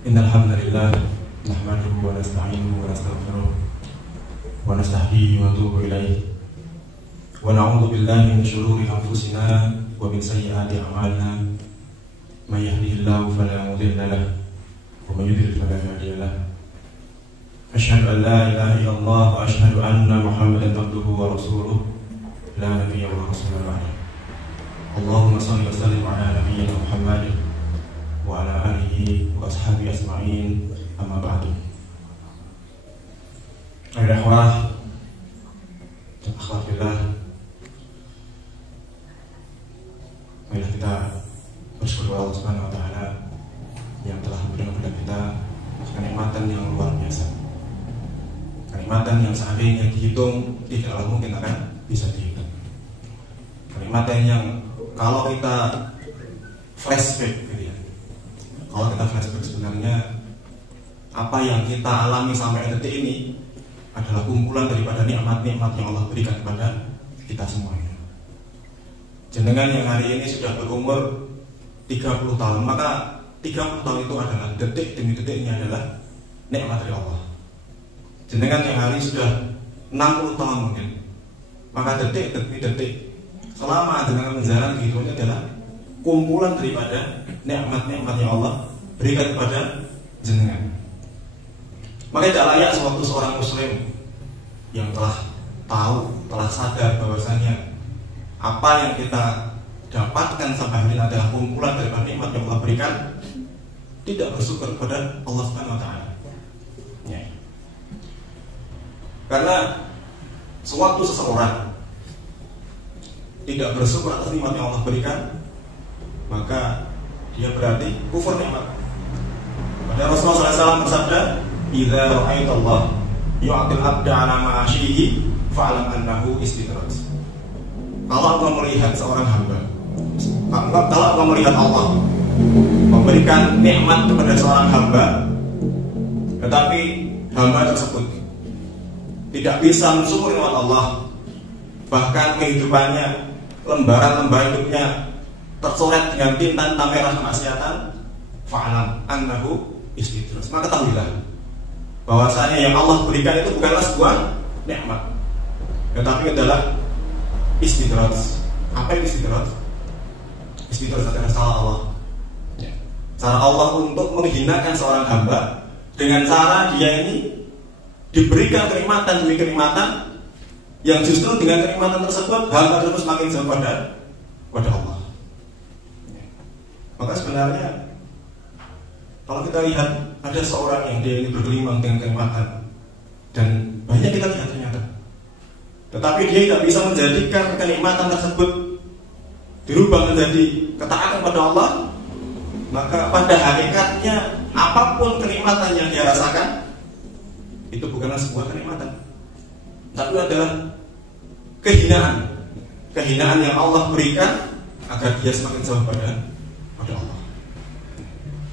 Innal hamdalillah nahmaduhu wa nasta'inuhu wa nastaghfiruh wa nastahdihi wa natubu ilaih wa na'udzu billahi min shururi anfusina wa min sayyiati a'malina may yahdihillahu fala mudilla lahu wa may yudlil fala hadiya lahu. Asyhadu an la ilaha illallah wa asyhadu anna Muhammadan abduhu wa rasuluh la nabiyya wa rasula ba'da. Allahumma shalli wa sallim ala nabiyyina Muhammadin wa ala alihi wa ashabihi asma'in, amma ba'du. Akhwah dan akhwat fillah, marilah kita bersyukur Allah Subhanahu wa taala yang telah memberikan kepada kita kenikmatan yang luar biasa. Kenikmatan yang seandainya dihitung tidaklah mungkin akan bisa dihitung. Kenikmatan yang kalau kita flashback gitu ya. Kalau kita flashback sebenarnya apa yang kita alami sampai detik ini adalah kumpulan daripada nikmat-nikmat yang Allah berikan kepada kita semuanya. Jenengan yang hari ini sudah berumur 30 tahun, maka 30 tahun itu adalah detik demi detiknya adalah nikmat dari Allah. Jenengan yang hari sudah 60 tahun mungkin, maka detik demi detik selama jenengan menjalani kehidupannya adalah kumpulan daripada nikmat-nikmat yang Allah berikan kepada jenengan. Maka tidak layak sewaktu seorang muslim yang telah tahu, telah sadar bahwasanya apa yang kita dapatkan sampai hari ini adalah kumpulan daripada nikmat yang Allah berikan, tidak bersyukur kepada Allah Subhanahu wa taala. Ya. Karena sewaktu seseorang tidak bersyukur atas nikmat yang Allah berikan, maka dia berarti kufur nikmat. Pada Rasulullah SAW bersabda, "Idza ra'aita Allah yu'til 'abda 'ala ma'asyihi fa'lam annahu istidraj." Kalau engkau melihat seorang hamba, kalau engkau melihat Allah memberikan nikmat kepada seorang hamba, tetapi hamba tersebut tidak bisa mensyukuri nikmat Allah, bahkan kehidupannya, lembaran-lembaran hidupnya tercoret dengan tinta merah kemaksiatan, fa'lam annahu istidraj. Maka ketahuilah bahwasanya yang Allah berikan itu bukanlah sebuah nikmat, tetapi adalah istidraj. Apa yang istidraj? Istidraj adalah salah Allah. Cara Allah untuk menghinakan seorang hamba dengan cara dia ini diberikan kenikmatan demi kenikmatan, yang justru dengan kenikmatan tersebut hamba terus makin jauh pada Allah. Maka sebenarnya kalau kita lihat ada seorang yang dia ini bergelimang dengan kenikmatan dan banyak kita lihat ternyata, tetapi dia tidak bisa menjadikan kenikmatan tersebut dirubah menjadi ketaatan pada Allah, maka pada hakikatnya apapun kenikmatan yang dia rasakan itu bukanlah sebuah kenikmatan, tapi adalah kehinaan yang Allah berikan agar dia semakin jauh pada Allah.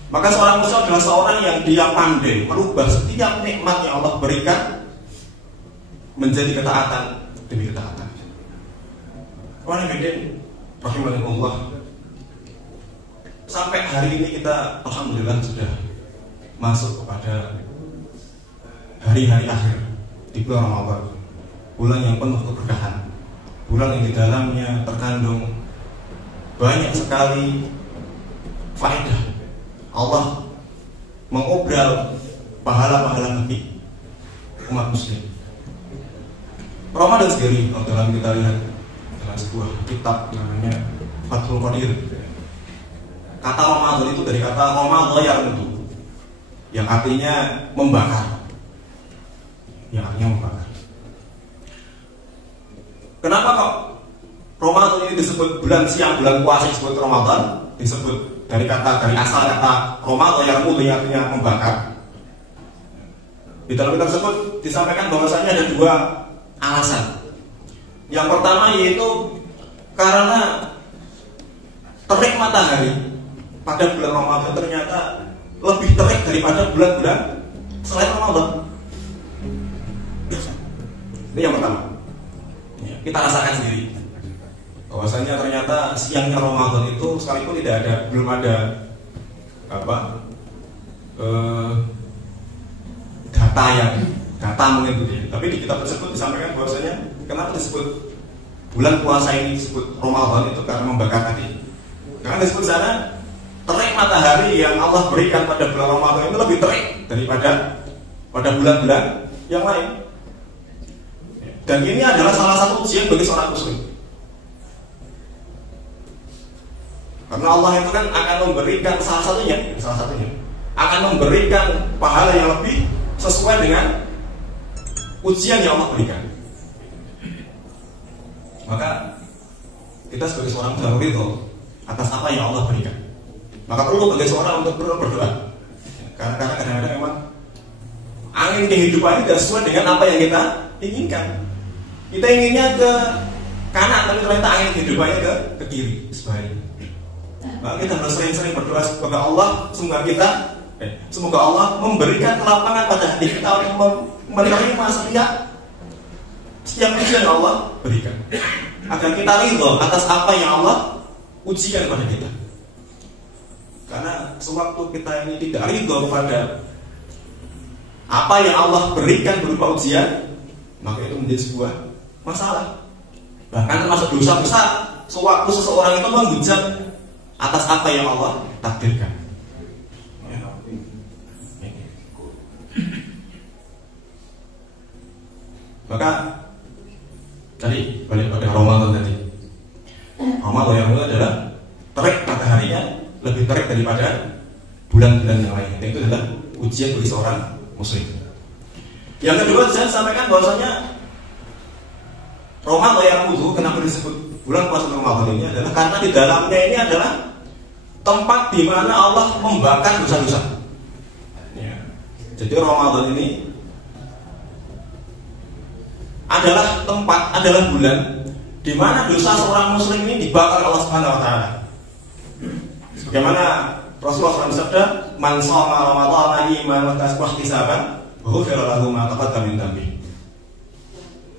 Maka seorang muslim adalah seorang yang dia pandai merubah setiap nikmat yang Allah berikan menjadi ketaatan demi ketaatan. Orang yang rahimahullah, sampai hari ini kita alhamdulillah sudah masuk kepada hari-hari akhir di bulan Ramadan, bulan yang penuh keberkahan, bulan yang di dalamnya terkandung banyak sekali faedah. Allah mengobral pahala-pahala bagi umat muslim. Ramadan sendiri, kalau dalam kita lihat dalam sebuah kitab namanya Fathul Qadir, kata Ramadan itu dari kata Ramadan yang artinya membakar. Kenapa kok Ramadan ini disebut bulan siang, bulan puasa disebut Ramadan? Disebut dari asal kata Ramadan yang artinya membakar. Di dalam kitab tersebut disampaikan bahwasanya ada dua alasan. Yang pertama yaitu karena terik matahari pada bulan Ramadan ternyata lebih terik daripada bulan-bulan selain Ramadan. Ini yang pertama. Kita rasakan sendiri bahwasanya ternyata siangnya Ramadan itu sekalipun belum ada data mungkin gitu ya. Tapi di kitab tersebut disampaikan bahwasanya kenapa disebut bulan puasa ini disebut Ramadan itu karena membakar hati. Karena disebut sana terik matahari yang Allah berikan pada bulan Ramadan itu lebih terik daripada pada bulan-bulan yang lain. Dan ini adalah salah satu ujian bagi seorang muslim. Karena Allah itu kan akan memberikan salah satunya akan memberikan pahala yang lebih sesuai dengan ujian yang Allah berikan. Maka kita sebagai seorang muslim itu atas apa yang Allah berikan. Maka perlu bagi seorang untuk berdoa. Karena kadang-kadang memang angin kehidupan ini tidak sesuai dengan apa yang kita inginkan. Kita inginnya ke kanan, tapi ternyata angin kehidupannya ke kiri, sebaliknya. Maka kita harus sering-sering berdoa kepada Allah, semoga Allah memberikan kelapangan pada hati kita untuk menerima setiap ujian yang Allah berikan, agar kita ridho atas apa yang Allah ujikan kepada kita. Karena sewaktu kita ini tidak ridho kepada apa yang Allah berikan berupa ujian, maka itu menjadi sebuah masalah. Bahkan termasuk dosa besar sewaktu seseorang itu menghujat atas apa yang Allah takdirkan. Maka tadi balik pada Ramadan tadi. Ramadan yang kedua adalah terik mataharinya lebih terik daripada bulan-bulan yang lain. Itu adalah ujian bagi seorang muslim. Yang kedua saya sampaikan bahwasanya Ramadan yang kedua kenapa disebut bulan puasa Ramadan ini adalah karena di dalamnya ini adalah tempat di mana Allah membakar dosa-dosa. Ya. Jadi Ramadan ini adalah bulan di mana dosa seorang muslim ini dibakar Allah Subhanahu wa taala. Sebagaimana Rasulullah SAW bersabda, "Man shoma Ramadhana imanan wa ihtisaban, ghufira lahu ma taqaddama min dhanbihi."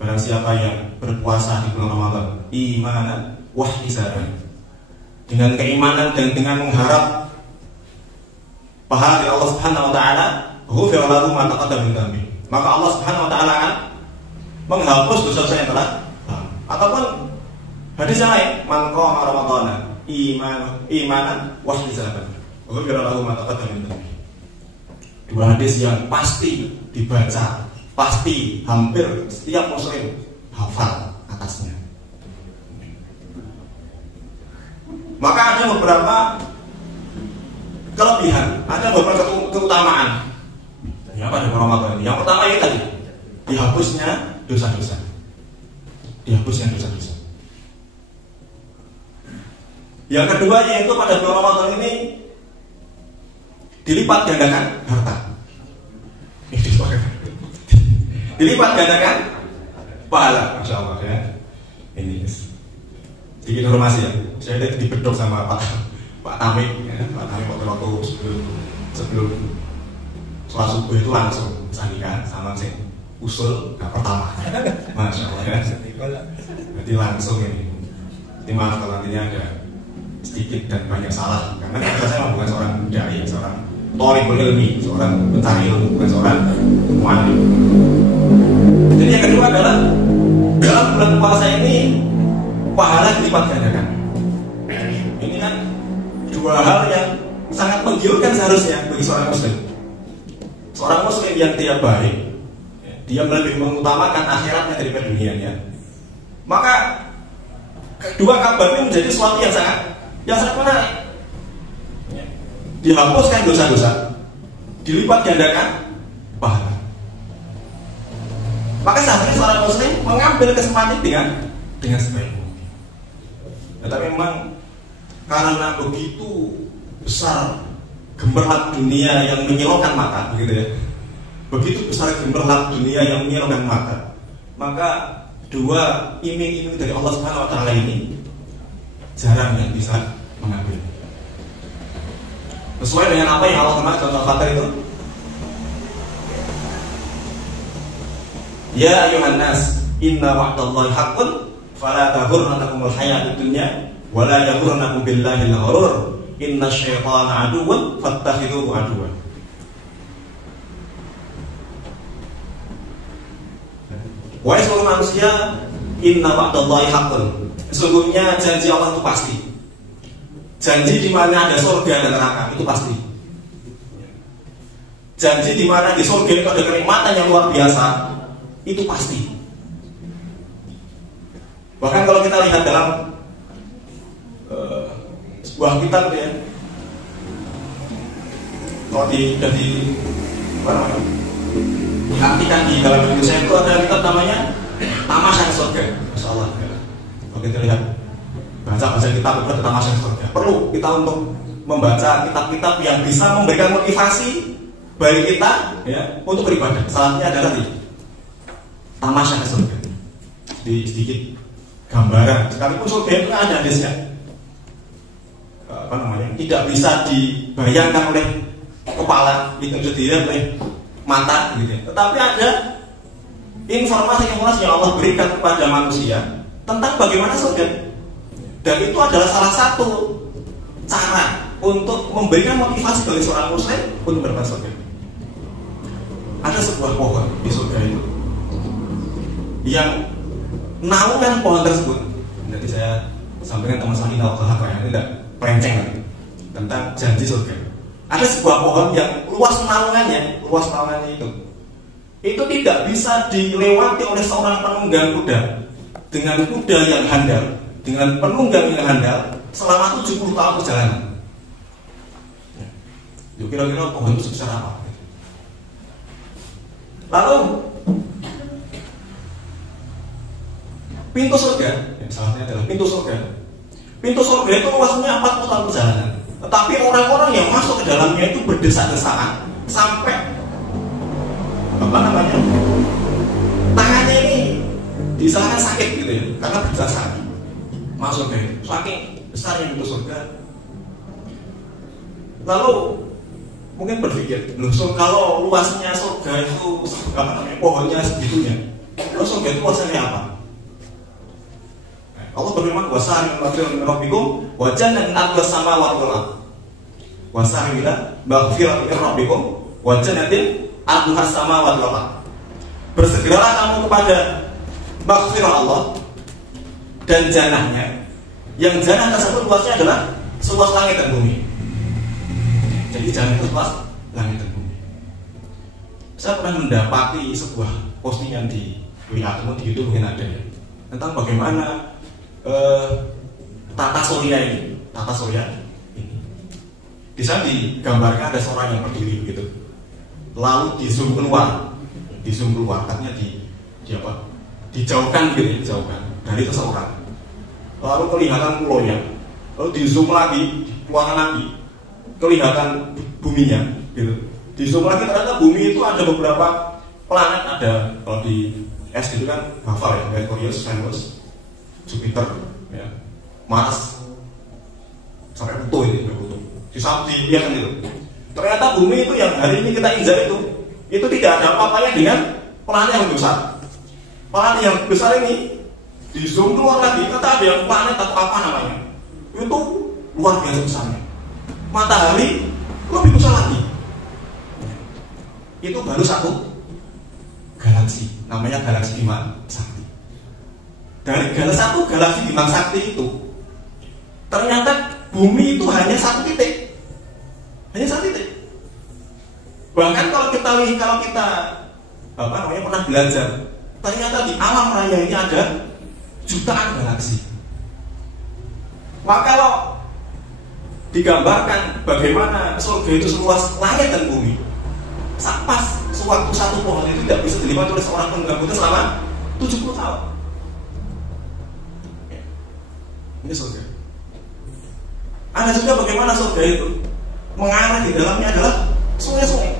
Barang siapa yang berpuasa di bulan Ramadan imanan wa ihtisaban, dengan keimanan dan dengan mengharap pahala dari Allah Subhanahu wa taala, ghufira lahu ma taqaddama min dhanbihi, maka Allah Subhanahu wa taala akan menghapus dosa-dosa yang telah. Ataupun hadis yang lain, man qama ramadhana imanan wa ihtisaban, ghufira lahu ma taqaddama min dhanbihi. Dua hadis yang pasti dibaca, pasti hampir setiap muslim hafal atasnya. Maka ada beberapa kelebihan, ada beberapa keutamaan yang pada Ramadan ini. Yang pertama ini tadi, dihapusnya dosa-dosa. Yang kedua yaitu pada bulan Ramadan ini dilipat gandakan harta. Dilipat gandakan pahala, Masya Allah ya. Ini sedikit informasi ya. Saya tadi dibedok sama Pak Tamik ya. Pak Tamik waktu sebelum sholat subuh itu langsung sandikan sama sing usul pertama. Masya Allah ya. Jadi langsung ini. Jadi maaf kalau nantinya ada sedikit dan banyak salah, karena saya bukan seorang dai, seorang thalibul ilmi, seorang pencari ilmu, bukan seorang muallim. Jadi yang kedua adalah dalam bulan puasa ini pahala dilipat gandakan. Ini kan dua hal yang sangat menggiurkan seharusnya bagi seorang muslim. Seorang muslim yang dia baik, dia lebih mengutamakan akhiratnya daripada dunianya. Maka kedua kabar ini menjadi sesuatu yang sangat menarik. Dihapuskan dosa-dosa, dilipat gandakan pahala. Maka seharusnya seorang muslim mengambil kesempatan dengan sebaik mungkin. Tetapi memang karena begitu besar gemerlap dunia yang menyilaukan mata, begitu ya. Begitu besar gemerlap dunia yang menyilaukan mata, maka dua iming-iming dari Allah Subhanahu wa taala ini jarang yang bisa mengambil. Sesuai dengan apa yang Allah firmankan dalam Al-Fatihah itu, ya ayuhan nas inna wa'dallahi haqqun fala taghurrannakumul hayatud dunya wa la yaghurrannakum billahi al-ghurur inna syaitana aduwwan fattakhidhuhu aduwwan. Wahai seluruh manusia, inna wa'dallahi haqqun. Sesungguhnya janji Allah itu pasti. Janji di mana ada surga dan neraka itu pasti. Janji di mana di surga itu ada kenikmatan yang luar biasa itu pasti. Bahkan kalau kita lihat dalam sebuah kitab ya, kalau diartikan di dalam Indonesia itu ada kitab namanya Tamasya Surga. Masya Allah. Kalau kita lihat baca kitab itu ada Tamasya Surga. Perlu kita untuk membaca kitab-kitab yang bisa memberikan motivasi bagi kita ya untuk beribadah. Salahnya adalah di Tamasya Surga. Sedikit gambaran. Sekalipun surga itu ada hadisnya. Tidak bisa dibayangkan oleh kepala, itu bisa dilihat oleh mata gitu ya. Tetapi ada informasi yang Allah berikan kepada manusia tentang bagaimana surga. Dan itu adalah salah satu cara untuk memberikan motivasi bagi seorang muslim untuk berbuat surga. Ada sebuah pohon di surga itu yang naungan pohon tersebut. Nanti saya sampaikan teman saya tahu ya, tidak pelenceng tentang janji surga. Ada sebuah pohon yang luas naungannya itu tidak bisa dilewati oleh seorang penunggang kuda dengan kuda yang handal, dengan penunggang yang handal selama 70 tahun perjalanan. Kira-kira pohon itu sebesar apa? Lalu pintu surga, salah satunya adalah pintu surga. Pintu surga itu luasnya 40 tahun perjalanan. Tetapi orang-orang yang masuk ke dalamnya itu berdesak-desakan sampai tangannya ini disana sakit gitu ya, karena berdesak masuk ke saking besarnya pintu surga. Lalu mungkin berpikir, kalau luasnya surga itu pohonnya segitunya, lalu surga itu luasnya apa? Allah berfirman, wasa'il maghfiratan min rabbikum wa jannatin 'arduhas samawati wal ardh. Wasa'il maghfiratan min rabbikum wa jannatin 'arduhas samawati wal ardh. Bersegeralah kamu kepada maghfirah Allah dan jannahnya. Yang jannah tersebut luasnya adalah seluas langit dan bumi. Jadi jannah itu luas langit dan bumi. Saya pernah mendapati sebuah postingan di WA atau di YouTube mungkin ada ya, tentang bagaimana tata surya ini. Di sana digambarkan ada seorang yang berdiri begitu. Lalu di zoom keluar, artinya dijauhkan gitu, dijauhkan dari seseorang. Lalu kelihatan pulaunya. Lalu di zoom lagi, keluaran lagi, kelihatan buminya gitu. Di zoom lagi ternyata bumi itu ada beberapa planet, ada kalau di SD itu kan hafal ya, Merkurius, Venus, Jupiter, ya, Mars, sampai Pluto itu, di samping dia kan itu. Ternyata bumi itu yang hari ini kita injak itu tidak ada apa-apanya dengan planet yang besar. Planet yang besar ini di zoom keluar lagi, kata ada yang planet atau apa namanya, itu luar biasa besarnya. Matahari lebih besar lagi. Itu baru satu galaksi, namanya galaksi Bima Sakti. Dari satu galaksi Bima Sakti itu, ternyata bumi itu hanya satu titik. Bahkan kalau kita pernah belajar, ternyata di alam raya ini ada jutaan galaksi. Maka kalau digambarkan bagaimana surga itu seluas langit dan bumi, pas sewaktu satu pohon itu tidak bisa dilewati oleh seorang penunggang kuda selama 70 tahun. Ini surga. Ada juga bagaimana surga itu mengalir di dalamnya adalah sungai-sungai.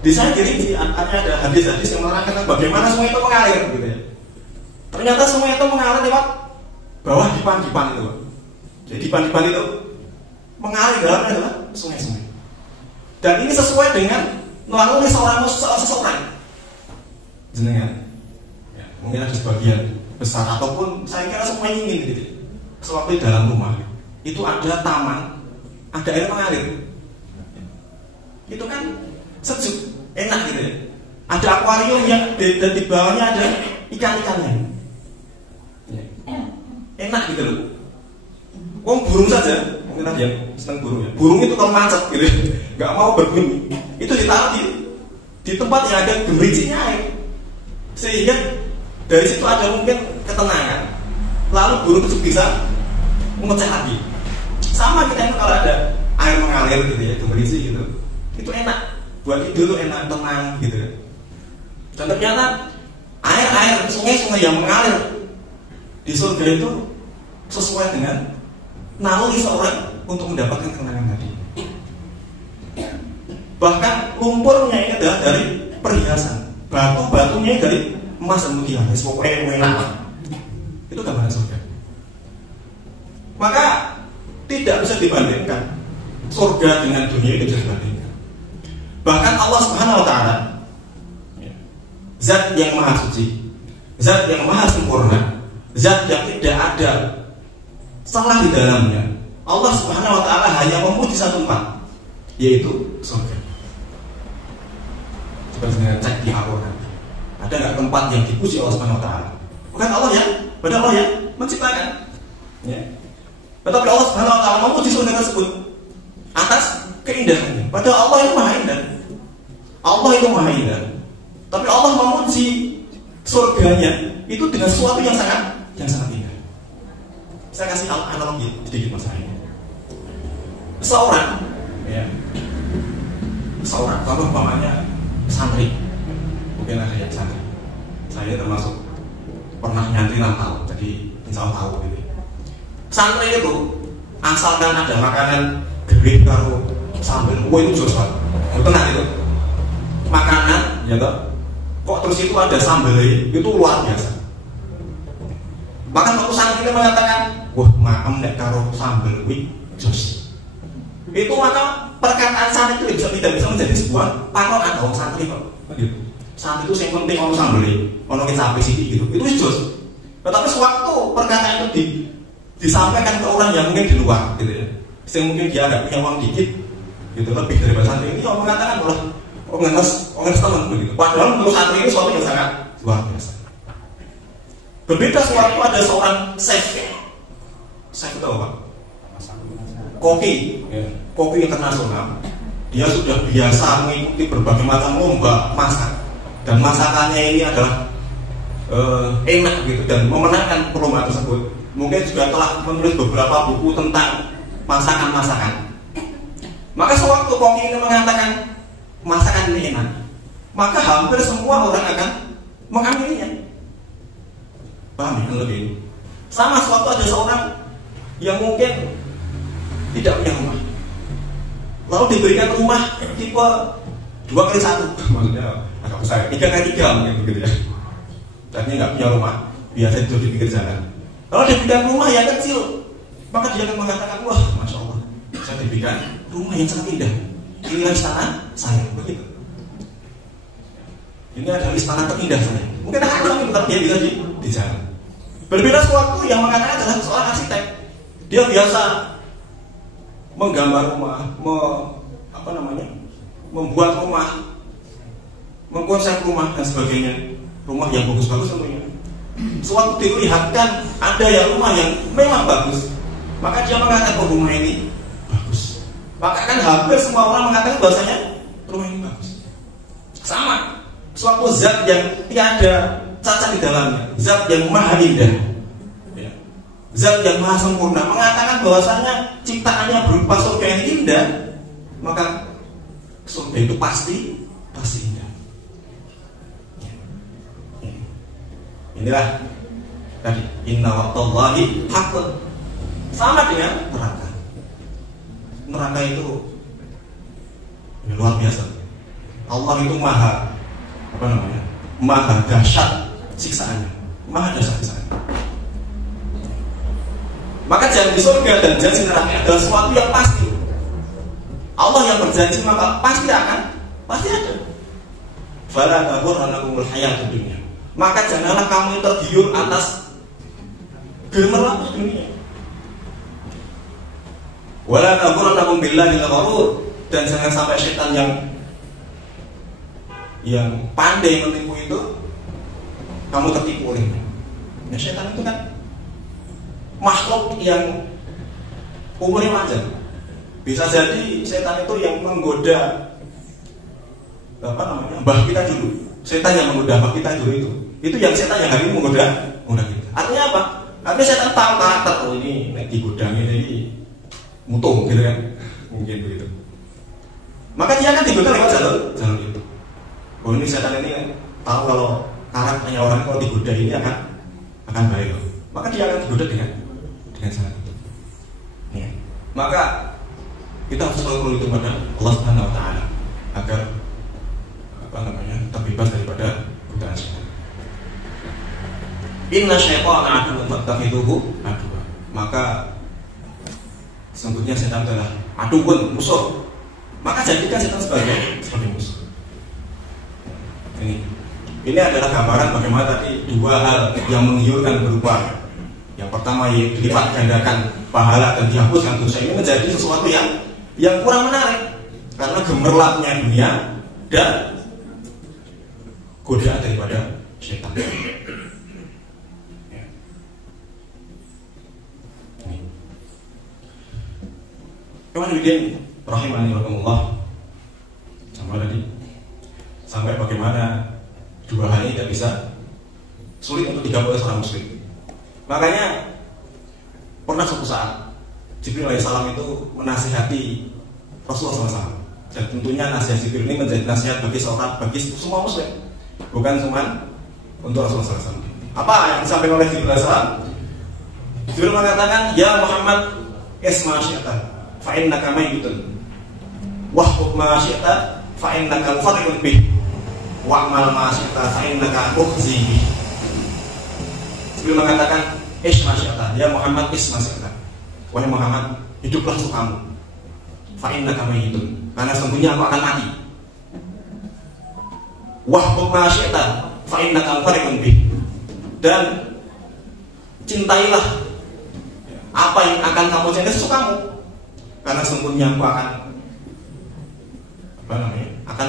Di sana jadi ada hadis-hadis yang menerangkan bagaimana sungai itu mengalir gitu ya. Ternyata sungai itu mengalir lewat bawah dipan-dipan itu. Jadi dipan-dipan itu mengalir di dalamnya adalah sungai-sungai. Dan ini sesuai dengan melalui seseorang. Jenengan. Ya, mungkin ada sebagian besar ataupun saya kira semuanya ingin gitu. Sewaktu di dalam rumah itu ada taman, ada air mengalir. Itu kan sejuk, enak gitu ya. Ada akuarium yang di bawahnya ada ikan-ikannya. Enak gitu loh. Wong burung saja, mungkin ada yang senang burung ya. Burung itu kalau macet gitu, nggak mau berbunyi, itu ditaruh di tempat yang ada gemericiknya air, sehingga dari situ ada mungkin ketenangan. Lalu burung itu bisa memecah lagi. Sama kita itu kalau ada air mengalir gitu ya, gemericik gitu, itu enak buat tidur, enak, tenang gitu. Dan ternyata air sungai-sungai yang mengalir di surga itu sesuai dengan naluri seorang untuk mendapatkan kemenangan tadi. Bahkan lumpurnya ini adalah dari perhiasan, batu-batunya dari emas dan mutiara. Pokoknya enak. Itu gambaran surga. Maka tidak bisa dibandingkan surga dengan dunia, itu bisa dibandingkan. Bahkan Allah Subhanahu Wa Taala, Zat yang maha suci, Zat yang maha sempurna, Zat yang tidak ada salah di dalamnya. Allah Subhanahu Wa Taala hanya memuji satu tempat, yaitu surga. Coba dengan cek di Al-Quran, ada nggak tempat yang dipuji Allah Subhanahu Wa Taala? Bukan Allah ya, padahal Allah yang menciptakan. Ya. Tetapi Allah Subhanahu Wa Taala memuji surga tersebut atas keindahannya. Padahal Allah itu maha indah. Allah itu maha indah. Tapi Allah memuji surganya itu dengan sesuatu yang sangat indah. Saya kasih analogi sedikit masalah ini. Seorang kalau umpamanya santri, mungkin ada yang santri. Saya termasuk pernah nyantri 6 tahun, jadi insya Allah tahu gitu. Santri itu asalkan ada makanan gede karo sambal, itu jos banget. Tenang itu. Makanan, ya toh. Kok terus itu ada sambal itu luar biasa. Bahkan waktu santri itu mengatakan, wah maem nek karo sambal kuwi jos. Itu maka perkataan santri itu tidak bisa menjadi sebuah patokan dong santri kok. Gitu. Santri itu yang penting ono sambal, ono sampai sini gitu. Itu jos. Tetapi sewaktu perkataan itu disampaikan ke orang yang mungkin di luar gitu ya. Yang mungkin dia ada punya uang dikit gitu, lebih dari santri ini orang mengatakan bahwa orang teman begitu. Padahal untuk santri ini sesuatu yang sangat luar biasa. Berbeda sewaktu ada seorang chef itu apa? Koki internasional. Dia sudah biasa mengikuti berbagai macam lomba masak, dan masakannya ini adalah enak gitu dan memenangkan perlombaan tersebut. Mungkin juga telah menulis beberapa buku tentang masakan-masakan. Maka sewaktu koki ini mengatakan masakan ini enak, maka hampir semua orang akan mengamininya. Paham ya lebih? Sama sewaktu ada seorang yang mungkin tidak punya rumah, lalu diberikan rumah tipe 2x1, maksudnya agak besar, 3x3 mungkin begitu ya. Tadinya nggak punya rumah, biasa tidur di pinggir jalan. Lalu diberikan rumah yang kecil, maka dia akan mengatakan, wah, masya Allah, saya diberikan rumah yang sangat indah. Inilah istana saya, begitu. Ini adalah istana terindah saya. Mungkin akan kami tetap dia bisa di jalan. Berbeda sewaktu yang mengatakan adalah seorang arsitek. Dia biasa menggambar rumah, membuat rumah, mengkonsep rumah dan sebagainya. Rumah yang bagus-bagus tentunya. Sewaktu dilihatkan ada yang rumah yang memang bagus, maka dia mengatakan rumah ini bagus. Maka kan hampir semua orang mengatakan bahwasanya rumah ini bagus. Sama, suatu zat yang tiada cacat di dalamnya, zat yang maha indah, ya. Zat yang maha sempurna, mengatakan bahwasanya ciptaannya berupa surga yang indah, maka surga itu pasti indah. Inilah tadi inna wa'dallahi haqqun. Sama dengan neraka. Neraka itu luar biasa. Allah itu maha dahsyat siksaannya, maha dahsyat siksaannya. Maka janji surga dan janji neraka adalah sesuatu yang pasti. Allah yang berjanji maka pasti ada. Fala taghurrannakumul hayatud dunya. Maka janganlah kamu tergiur atas gemerlapnya dunia. Wala taghurrannakum billahil gharur, dan jangan sampai setan yang pandai menipu itu kamu tertipu olehnya. Ya, setan itu kan makhluk yang umurnya panjang. Bisa jadi setan itu yang menggoda mbah kita dulu. Setan yang menggoda mbah kita dulu itu yang setan yang hari ini menggoda kita. Artinya apa? Artinya setan tahu karakter ini digodang ini mutung gitu kan, mungkin begitu. Maka dia akan digoda lewat jalur itu. Oh, ini setan ini tahu kalau karakternya orang kalau digoda ini akan baik. Maka dia akan digoda dengan sangat itu. Ya. Maka kita harus selalu berlindung pada Allah Subhanahu Wa Taala agar terbebas daripada godaan setan. Inna syaitana aduwwun fattakhidhuhu aduwwa. Maka sesungguhnya setan adalah aduwwun, musuh. Maka jadikan setan sebagai musuh. Ini adalah gambaran bagaimana tadi dua hal yang menggiurkan berupa yang pertama yaitu dilipat gandakan pahala dan dihapuskan dosa ini menjadi sesuatu yang kurang menarik karena gemerlapnya dunia dan godaan daripada setan. Kawan bikin rahimani rahimakumullah sampai bagaimana dua hal ini tidak bisa sulit untuk digabung oleh seorang muslim. Makanya pernah suatu saat Jibril alaihissalam itu menasihati Rasulullah SAW. Dan tentunya nasihat Jibril ini menjadi nasihat bagi semua muslim, bukan cuma untuk Rasulullah SAW. Apa yang disampaikan oleh Jibril alaihissalam? Jibril mengatakan, ya Muhammad, isma syi'ta fa innaka mayyitun wahbub ma syi'ta fa innaka mufarriqun bih wa'mal ma syi'ta fa innaka mukhzi bih. Jibril mengatakan, isma syi'ta, ya Muhammad, isma syi'ta, wahai Muhammad, hiduplah untuk kamu, fa innaka mayyitun, karena sesungguhnya aku akan mati. Wahbub ma syi'ta fa innaka mufarriqun bih, dan cintailah apa yang akan kamu cintai sesukamu, karena sesungguhnya aku akan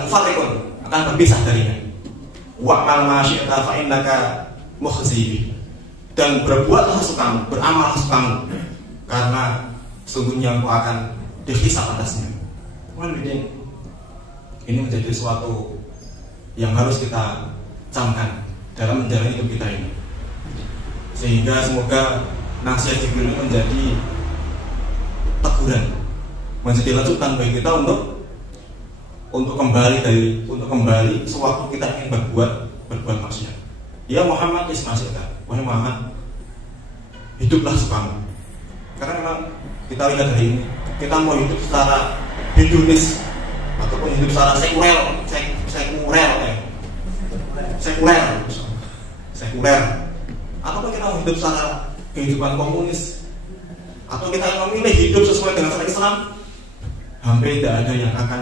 mufarriqun, akan berpisah darinya. Wa'mal ma syi'ta fa innaka mukhzi bih, dan berbuatlah sesukamu, beramal sesukamu, karena sesungguhnya aku akan dihisab atasnya. Ini menjadi sesuatu yang harus kita camkan dalam menjalani hidup kita ini, sehingga semoga nasihat Jibril ini menjadi teguran, menjadi lecutan bagi kita untuk kembali sewaktu kita ingin berbuat maksiat. Ya Muhammad, isma syi'ta, wahai Muhammad, hiduplah sesukamu. Karena memang kita lihat hari ini, kita mau hidup secara hedonis ataupun hidup secara sekuler, ataupun kita mau hidup secara kehidupan komunis, atau kita memilih hidup sesuai dengan syariat Islam, hampir tidak ada yang akan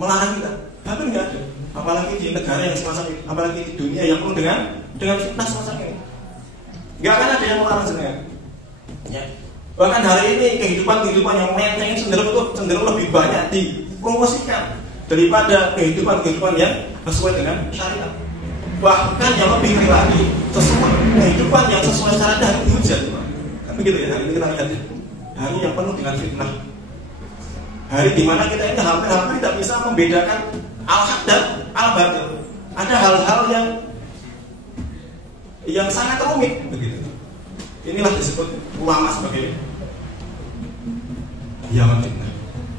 melarang kita. Hampir nggak ada. Apalagi di negara yang semacam ini, apalagi di dunia yang penuh dengan fitnah semacam ini, nggak akan ada yang melarang sebenarnya. Ya. Bahkan hari ini kehidupan yang melenceng cenderung lebih banyak dipromosikan daripada kehidupan yang sesuai dengan syariat. Bahkan yang lebih ngeri lagi, kehidupan yang sesuai syariat dan hujat. Kan begitu ya, hari ini kita lihat hari yang penuh dengan fitnah. Hari di mana kita ini hampir tidak bisa membedakan al-haq dan al-batil. Ada hal-hal yang sangat rumit begitu. Inilah disebut ulama sebagai yang fitnah.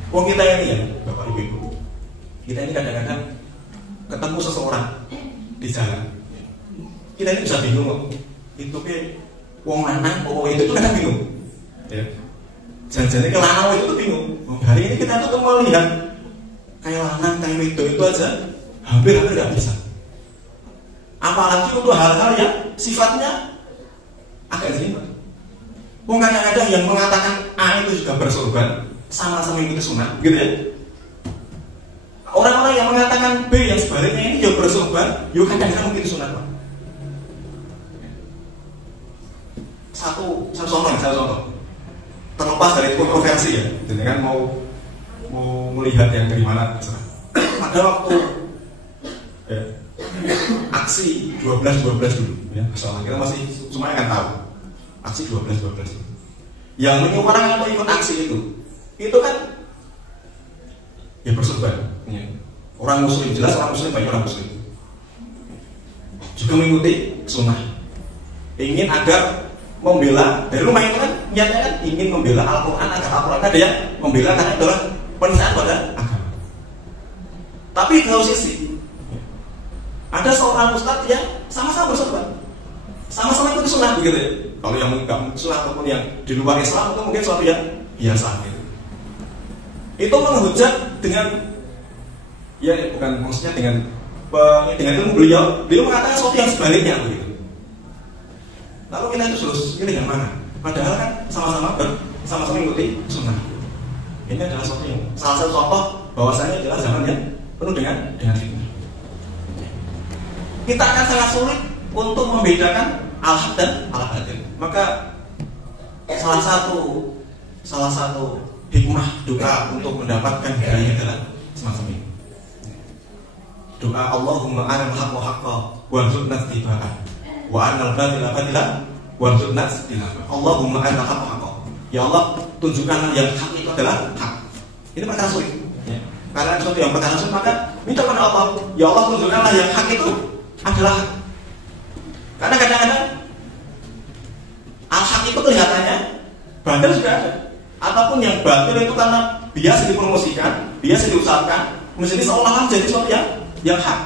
Kita ini ya, Bapak Ibu, kita ini kadang-kadang ketemu seseorang di jalan, kita ini bisa bingung kok. Itu wong lanang, wong itu kadang bingung. Ya. Jangan-jangan ke lanang itu tuh bingung. Hari ini kita tuh melihat kayak lanang, kayak itu aja hampir nggak bisa. Apalagi untuk hal-hal yang sifatnya agak simpel. Kadang-kadang yang mengatakan A itu juga bersorban, sama-sama ikuti sunnah, gitu ya. Orang-orang yang mengatakan B yang sebaliknya ini juga bersorban, yuk kadang-kadang mengikuti sunnah. Satu contoh. Terlepas dari kontroversi ya, jadi kan mau melihat yang dari mana. Pada waktu aksi 12-12 dulu ya. Soalnya kita masih semuanya kan tahu aksi 12-12 dulu. Yang menyuruh orang untuk ikut aksi itu kan ya berkorban ya. Orang muslim, jelas orang muslim, banyak orang muslim juga mengikuti sunnah, ingin agar membela dari rumah itu kan niatnya kan ingin membela Al-Quran, agar Al-Quran ada yang membela karena adalah penistaan pada agama. Tapi di satu sisi ada seorang ustadz yang sama-sama berkorban, sama-sama ikuti sunnah begitu ya. Kalau yang nggak sunnah ataupun yang di luar Islam itu mungkin sesuatu yang biasa gitu. Itu menghujat dengan ya bukan maksudnya dengan itu beliau mengatakan sesuatu yang sebaliknya begitu. Lalu kita itu terus pilih yang mana? Padahal kan sama-sama mengikuti sunnah. Ini adalah sesuatu yang salah satu contoh bahwasanya adalah zaman yang penuh dengan fitnah. Kita akan sangat sulit untuk membedakan al-haq dan al-batil. Maka salah satu hikmah doa untuk mendapatkan hidayah adalah semacam ini. Doa Allahumma arinal haqqa haqqan warzuqna ittiba'ah wa arinal batila batilan warzuqna ijtinabah. Allahumma arinal haqqa haqqan. Ya Allah, tunjukkanlah yang hak itu adalah hak. Ini perkara sulit. Ya. Karena sesuatu yang perkara sulit, maka minta kepada Allah, ya Allah tunjukkanlah yang hak itu adalah hak. Karena kadang-kadang al-haq itu kelihatannya batil juga ada. Ataupun yang batil itu karena biasa dipromosikan, biasa diusahakan, menjadi seolah-olah menjadi sesuatu yang hak.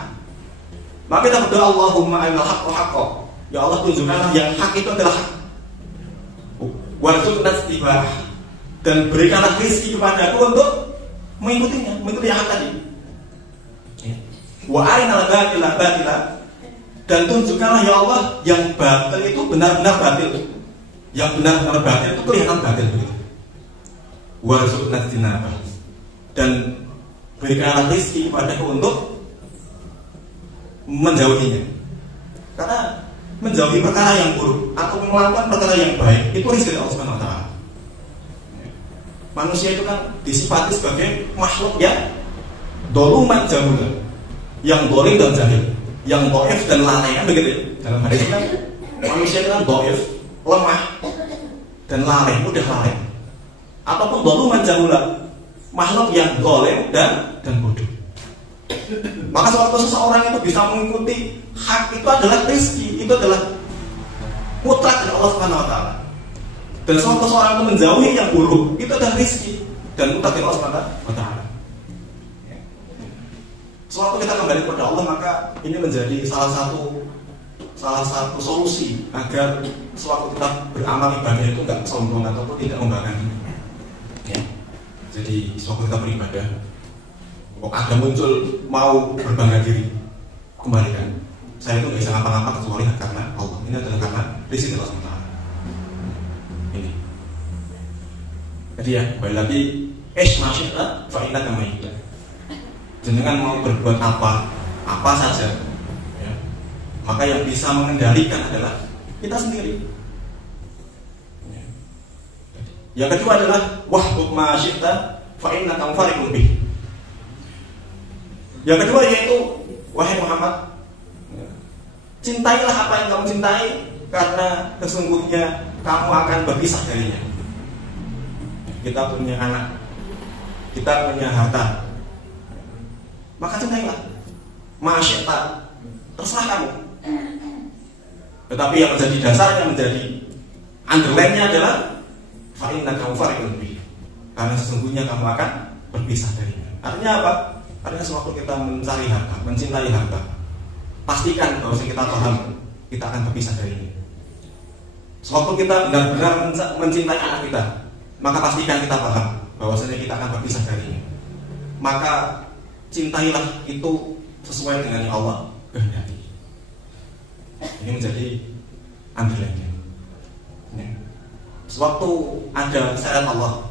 Maka kita berdoa Allahumma arinal haqqa haqqan. Ya Allah tunjukkanlah yang hak itu adalah hak. Warzuqna ittiba'ah, dan berikanlah rezeki kepadaku untuk mengikutinya, mengikuti yang hak tadi. Wa arinal batila batila, dan tunjukkanlah ya Allah yang batil itu benar-benar batil. Yang benar-benar batil itu kelihatan batil begitu. Warzuqna ijtinabah, dan berikanlah rezeki kepadaku untuk menjauhinya. Karena menjauhi perkara yang buruk atau melakukan perkara yang baik itu rezeki Allah Subhanahu wa taala. Manusia itu kan disifati sebagai makhluk yang doluman jahula, yang dolim dan jahil, yang dhaif dan lalai, kan begitu ya? Dalam hadis kan manusia itu kan dhaif, lemah dan lalai, mudah lalai. Ataupun doluman jahula, makhluk yang dolim dan bodoh. Maka suatu seseorang itu bisa mengikuti hak itu adalah rezeki, itu adalah mutlak dari Allah Subhanahu wa taala. Dan suatu seseorang itu menjauhi yang buruk, itu adalah rezeki dan mutlak dari Allah Subhanahu wa taala. Sewaktu kita kembali kepada Allah, maka ini menjadi salah satu solusi agar sewaktu kita beramal ibadah itu enggak sombong ataupun tidak membanggakan. Ya. Jadi sewaktu kita beribadah, ada muncul mau berbangga diri, kembalikan. Saya itu nggak bisa ngapa-ngapa kecuali karena Allah. Ini adalah karena rezeki Allah SWT. Ini. Jadi ya, kembali lagi, masyaallah, fa'inna kamaita. Jenengan mau berbuat apa saja, ya, maka yang bisa mengendalikan adalah kita sendiri. Ya. Yang kedua adalah wahbub masyaallah, fa'inna kamfarikun bih. Yang kedua yaitu wahai Muhammad, cintailah apa yang kamu cintai, karena sesungguhnya kamu akan berpisah darinya. Kita punya anak, kita punya harta, maka cintailah. Masyaallah, terserah kamu. Tetapi yang menjadi dasarnya, menjadi underline-nya adalah fa inna kamu farikun bi, karena sesungguhnya kamu akan berpisah darinya. Artinya apa? Artinya sewaktu kita mencari harta, mencintai harta, pastikan bahwa kita paham kita akan berpisah dari ini. Sewaktu kita benar-benar mencintai anak kita, maka pastikan kita paham bahwasanya kita akan berpisah dari ini. Maka cintailah itu sesuai dengan yang Allah kehendaki. Ini menjadi underline-nya. Sewaktu ada syariat Allah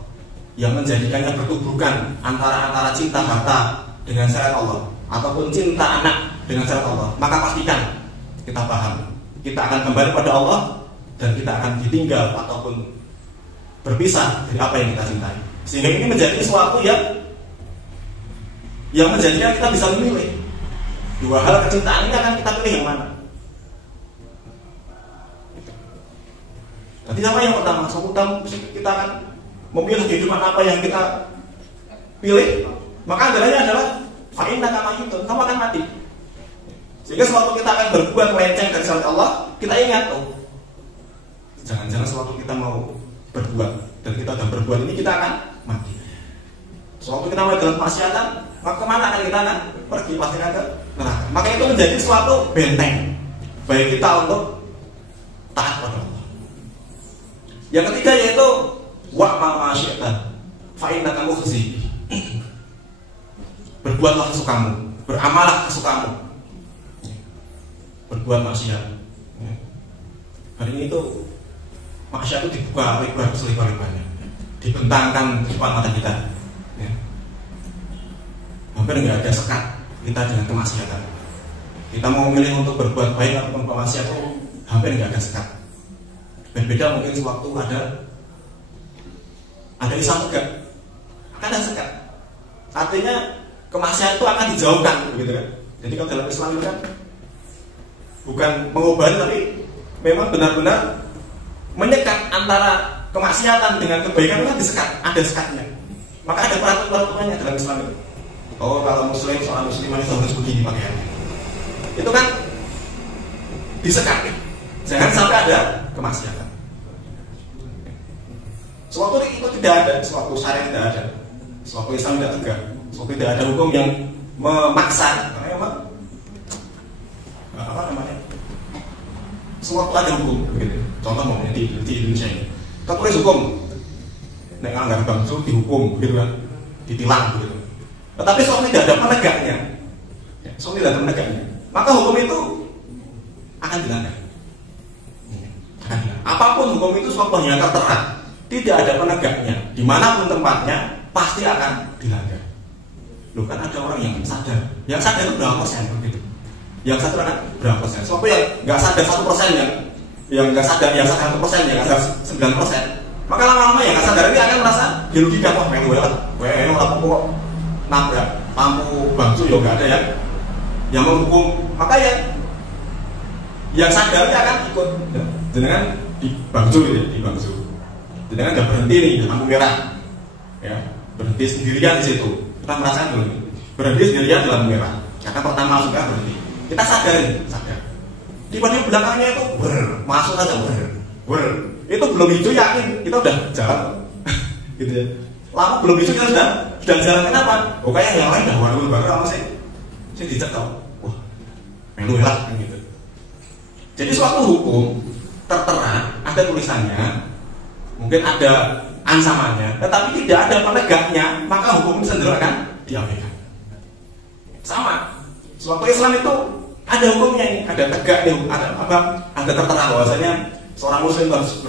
yang menjadikannya bertubuhkan antara cinta harta dengan syariat Allah, ataupun cinta anak dengan syariat Allah, maka pastikan kita paham kita akan kembali pada Allah dan kita akan ditinggal ataupun berpisah dari apa yang kita cintai. Sehingga ini menjadi sesuatu yang menjadikan kita bisa memilih. Dua hal kecintaan ini akan kita pilih yang mana? Nanti sama yang pertama, kita akan memilih kehidupan apa yang kita pilih. Maka andalanya adalah fa'innaka mayyitun, kamu akan mati. Sehingga sewaktu kita akan berbuat melenceng dari syariat Allah, kita ingat, jangan-jangan sewaktu kita mau berbuat dan kita sudah berbuat ini, kita akan mati. Sewaktu kita mau dalam kemaksiatan, maka kemana akan kita akan pergi, pasti akan ke neraka. Maka itu menjadi suatu benteng bagi kita untuk taat pada Allah. Yang ketiga yaitu wa'mal ma syi'ta fa innaka mukhzi. Berbuatlah sesukamu, beramalah sesukamu. Berbuat maksiat. Hari ini itu maksiat itu dibuka lebar selebar-lebarnya, dibentangkan di depan mata kita. Hampir nggak ada sekat kita dengan kemaksiatan. Kita mau memilih untuk berbuat baik atau berbuat maksiat itu hampir nggak ada sekat. Berbeda mungkin sewaktu ada isam tegak, akan ada sekat. Artinya kemaksiatan itu akan dijauhkan, begitu kan? Jadi kalau dalam Islam itu kan bukan mengobati, tapi memang benar-benar menyekat antara kemaksiatan dengan kebaikan, itu kan disekat, ada sekatnya. Maka ada peraturan-peraturannya dalam Islam itu. Oh, kalau muslim, soal musliman itu harus begini pakaiannya. Itu kan disekat. Jangan sampai ada kemaksiatan. Suatu itu tidak ada, suatu syariat tidak ada, suatu Islam tidak tegak, suatu tidak ada hukum yang memaksa. Karena memang apa namanya? Suatu ada hukum, begitu. Contoh namanya di Indonesia ini, kita tulis hukum, nek anggar bangsu dihukum, begitu kan, ditilang, begitu. Tetapi suatu tidak ada penegaknya, suatu tidak ada penegaknya, maka hukum itu akan dilanggar. Apapun hukum itu suatu yang tertera, tidak ada penegaknya, dimanapun tempatnya pasti akan dilanggar. Loh, kan ada orang yang sadar itu berapa persen begitu? Yang sadar kan berapa persen? Suatu yang nggak sadar 1%, yang nggak sadar yang sadar 1%, yang sadar 9%. Maka lama-lama yang nggak sadar ini akan merasa dirugikan. Wah, melu lampu nabrak lampu bangsu, ya nggak ada yang menghukum. Maka yang sadar akan ikut. Dengan di bangsu, dengan nggak berhenti nih di lampu merah, ya berhenti sendirian di situ. Kita merasakan dulu berhenti sendirian di lampu merah. Karena pertama sudah berhenti, kita sadar. Tiba-tiba belakangnya itu masuk saja itu belum hijau, yakin kita udah jalan, gitu ya. Lama belum hijau kita sudah jalan. Kenapa? Oh, kayak yang lain dah warna baru apa sih? Saya dicek tau, wah melu lah kan gitu. Jadi suatu hukum tertera, ada tulisannya, mungkin ada ancamannya, tetapi tidak ada penegaknya, maka hukum itu sendiri akan diabaikan. Sama, suatu Islam itu ada hukumnya ini, ada tegak, ada tertera bahwasanya seorang muslim harus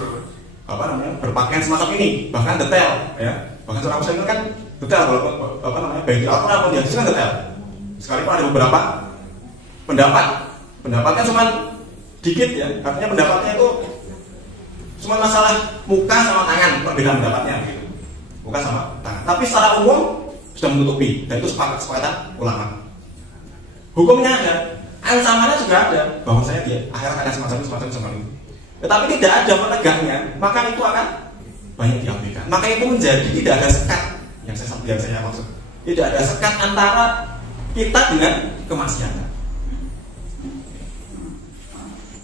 berpakaian semacam ini, bahkan detail, ya. Bahkan seorang muslim itu kan detail, baik di Al-Quran pun dihadis kan detail. Sekalipun ada beberapa pendapatnya cuma dikit, ya, artinya pendapatnya itu cuma masalah muka sama tangan, perbedaan pendapatnya gitu. Muka sama tangan. Tapi secara umum sudah menutupi, dan itu sepakatan ulama. Hukumnya ada, ancamannya juga ada, bahwasanya dia akhirat akan semacam itu. Tetapi tidak ada penegaknya, maka itu akan banyak diabaikan. Maka itu menjadi tidak ada sekat, yang saya maksud. Tidak ada sekat antara kita dengan kemaksiatan.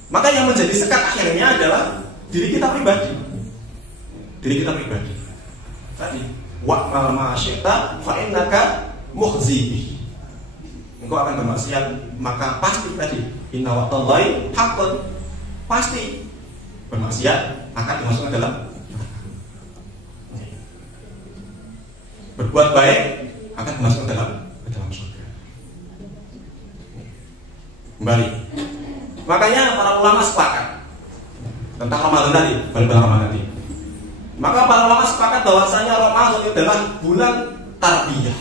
Maka yang menjadi sekat akhirnya adalah diri kita pribadi. Tadi, wa'mal ma syi'ta fa innaka mukhzi. Engkau akan bermaksiat, maka pasti tadi inna wa'dallahi haqqun. Pasti bermaksiat akan dimasukkan dalam berbuat baik akan dimasukkan dalam surga. Kembali. Makanya para ulama sepakat tentang Ramadan tadi, bulan Ramadan tadi. Maka para ulama sepakat bahwasanya Ramadan itu adalah bulan tarbiyah.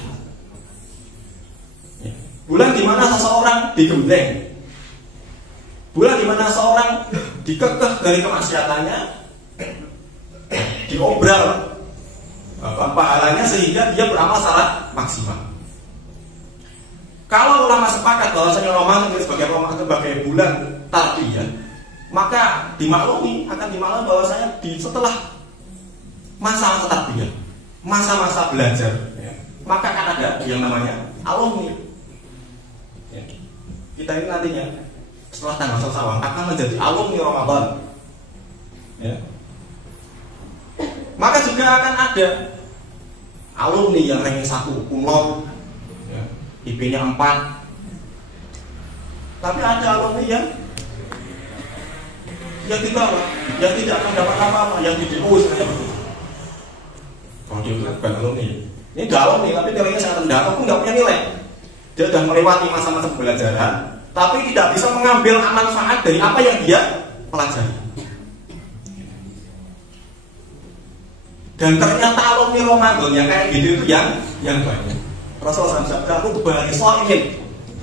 Bulan di mana seseorang digembleng. Bulan di mana seseorang dikekeh dari kemaksiatannya, diobral pahalanya sehingga dia beramal secara maksimal. Kalau ulama sepakat bahwasanya Ramadan sebagai bulan tarbiyah, maka akan dimaklumi bahwasanya setelah masa-masa tarbiyah, masa-masa belajar, ya, maka akan ada yang namanya alumni. Ya. Kita ini nantinya setelah tanggal 1 Syawal akan menjadi alumni Ramadan. Ya. Maka juga akan ada alumni yang ranking 1 kumlot, ya, IP-nya 4. Tapi ada alumni yang di bawah, yang tidak akan dapat apa-apa, yang di DO sebenarnya begitu. Kalau dia bukan alumni, ini udah alumni tapi nilainya sangat rendah, ataupun nggak punya nilai. Dia sudah melewati masa-masa pembelajaran, tapi tidak bisa mengambil manfaat dari apa yang dia pelajari. Dan ternyata alumni Ramadan yang kayak gitu itu yang banyak. Rasulullah SAW rubba shaimin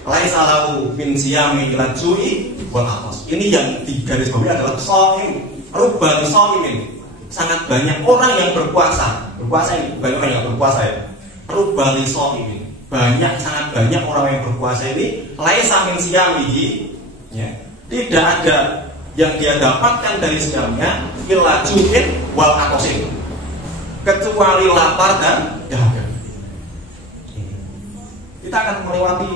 laisa lahu min siyami ila jui wal atas. Ini yang digaris bawahi adalah shaim, rubba shaimin. Sangat banyak orang yang berpuasa. Berpuasa ini banyak orang yang berpuasa ya. Rubba shaimin. Sangat banyak orang yang berpuasa ini laisa min siyamihi, ya. Tidak ada yang dia dapatkan dari siyamnya illa ju'in wal atasin, kecuali lapar dan dahaga. Kita akan melewati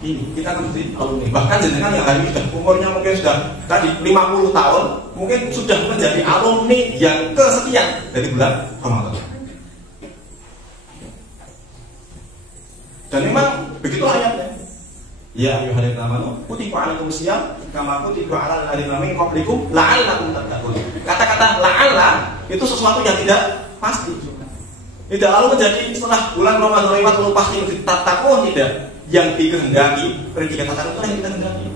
ini, kita akan menjadi alumni. Bahkan jenengan yang hari ini sudah umurnya mungkin sudah tadi 50 tahun, mungkin sudah menjadi alumni yang kesekian dari bulan Ramadan. Dan memang begitu ayatnya. Ya ayyuhalladzina amanu kutiba alaikumus shiyam kama kutiba alal ladzina min qablikum la'allakum tattaqun. Kata-kata la'alla itu sesuatu yang tidak pasti. Tidak lalu menjadi setelah bulan Ramadan lewat lalu pasti tattaqun, tidak. Yang dikehendaki, predikat kata itu yang kita kehendaki.